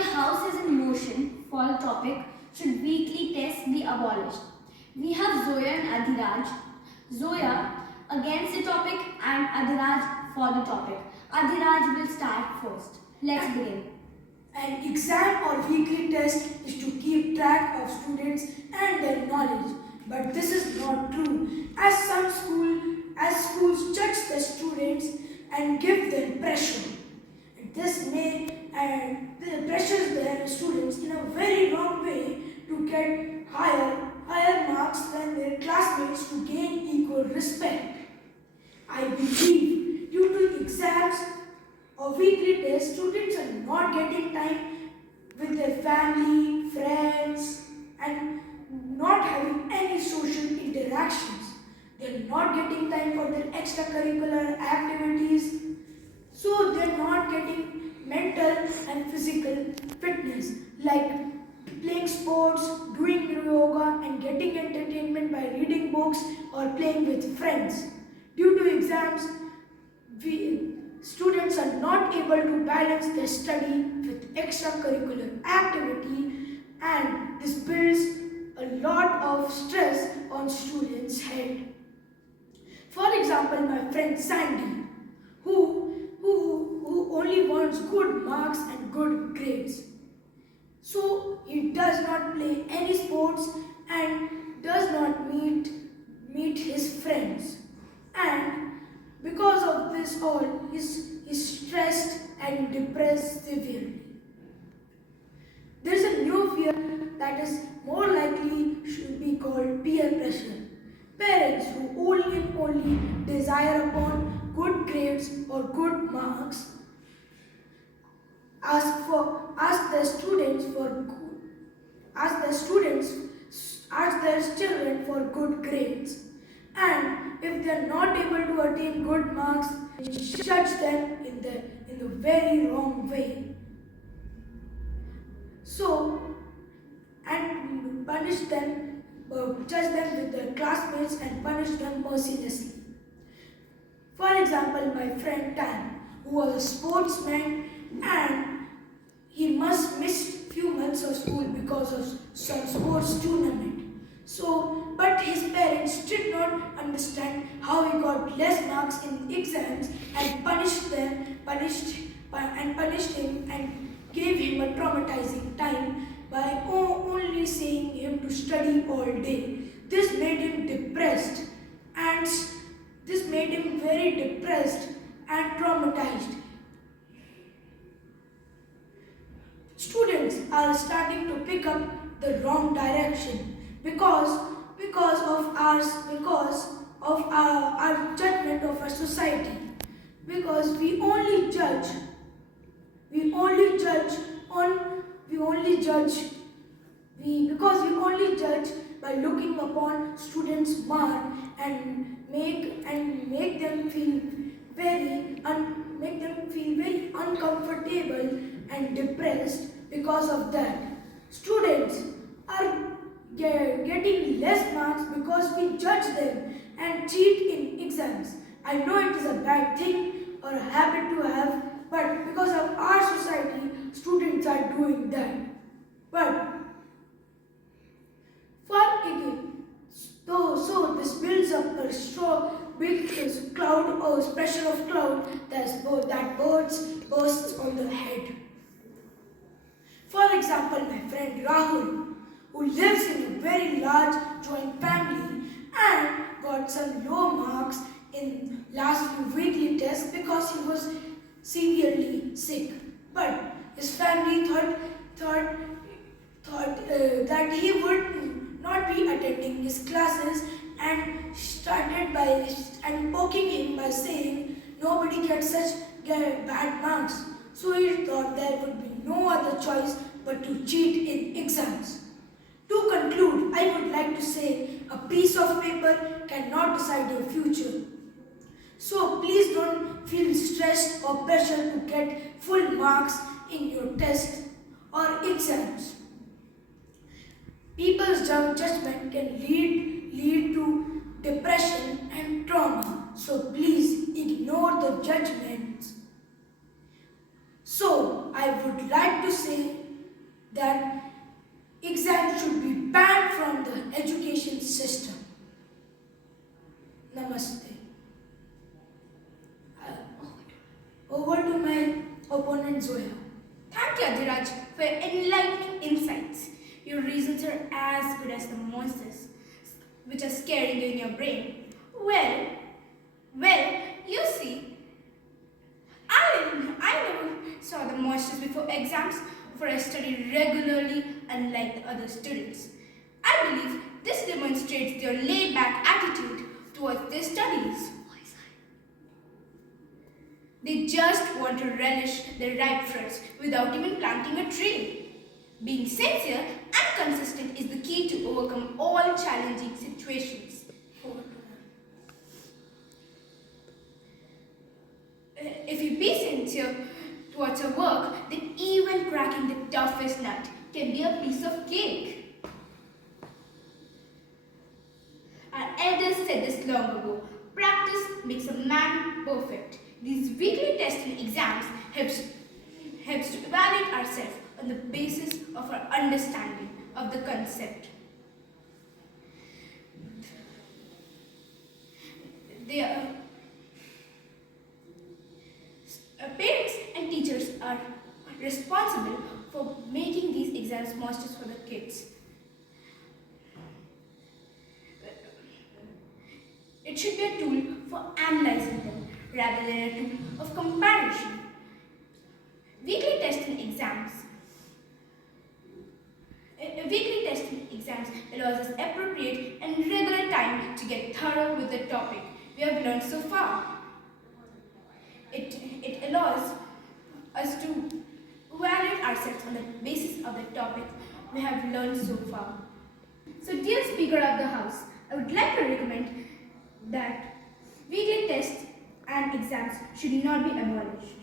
a house is in motion for the topic, should weekly tests be abolished? We have Zoya and Adhiraj. Zoya against the topic and Adhiraj for the topic. Adhiraj will start first. Let's begin. An exam or weekly test is to keep track of students and their knowledge. But this is not true, as schools judge the students and give them pressure. And this pressures their students in a very wrong way to get higher marks than their classmates to gain equal respect. I believe due to exams or weekly tests, students are not getting time with their family, friends, and not having any social interactions. They are not getting time for their extracurricular activities, so they are not getting mental and physical fitness like playing sports, doing yoga, and getting entertainment by reading books or playing with friends. Due to exams, students are not able to balance their study with extracurricular activity, and this builds a lot of stress on students' head. For example, my friend Sandy, who only wants good marks and good grades. So he does not play any sports and does not meet his friends. And because of this all, he's stressed and depressed severely. There is a new fear that is more likely should be called peer pressure. Parents who only desire upon good grades or good marks ask their children for good grades, and if they are not able to attain good marks, they judge them in the very wrong way. So, and punish them, judge them with their classmates and punish them mercilessly. For example, my friend Tan, who was a sportsman, and he must miss few months of school because of some sports tournament. But his parents did not understand how he got less marks in exams and punished him and gave him a traumatizing time by only saying him to study all day. This made him depressed, and this made him very depressed and traumatized. Students are starting to pick up the wrong direction because of our judgment of our society. Because we only judge by looking upon students' mark and make them feel very uncomfortable and depressed because of that. Students are getting less marks because we judge them and cheat in exams. I know it is a bad thing or a habit to have, but because of our society, students are doing that. But so this builds up a big cloud or pressure of cloud that bursts on the head. For example, my friend Rahul, who lives in a very large joint family and got some low marks in last few weekly tests because he was severely sick. But his family thought that he would not be attending his classes and started poking him by saying nobody gets such bad marks. So he thought there would be no other choice but to cheat in exams. To conclude, I would like to say a piece of paper cannot decide your future. So please don't feel stressed or pressure to get full marks in your tests or exams. People's judgment can lead to depression and trauma. So please ignore the judgments. So I would like to say that exams should be banned from the education system. Namaste. Over to my opponent Zoya. Thank you, Adhiraj, for your enlightening insights. Your reasons are as good as the monsters which are scaring you in your brain. Well, you see, I never saw the monsters before exams, for I study regularly unlike the other students. I believe this demonstrates their laid-back attitude towards their studies. They just want to relish the ripe fruits without even planting a tree. Being sincere and consistent is the key to overcome all challenging situations. If you be sincere towards your work, then even cracking the toughest nut can be a piece of cake. Our elders said this long ago, practice makes a man perfect. These weekly tests and exams helps to evaluate ourselves on the basis of our understanding of the concept. Parents and teachers are responsible for making these exams monsters for the kids. It should be a tool for analyzing them rather than a tool of comparison. Weekly testing exams allows us appropriate and regular time to get thorough with the topic we have learned so far. It allows us to evaluate ourselves on the basis of the topic we have learned so far. So, dear Speaker of the House, I would like to recommend that weekly tests and exams should not be abolished.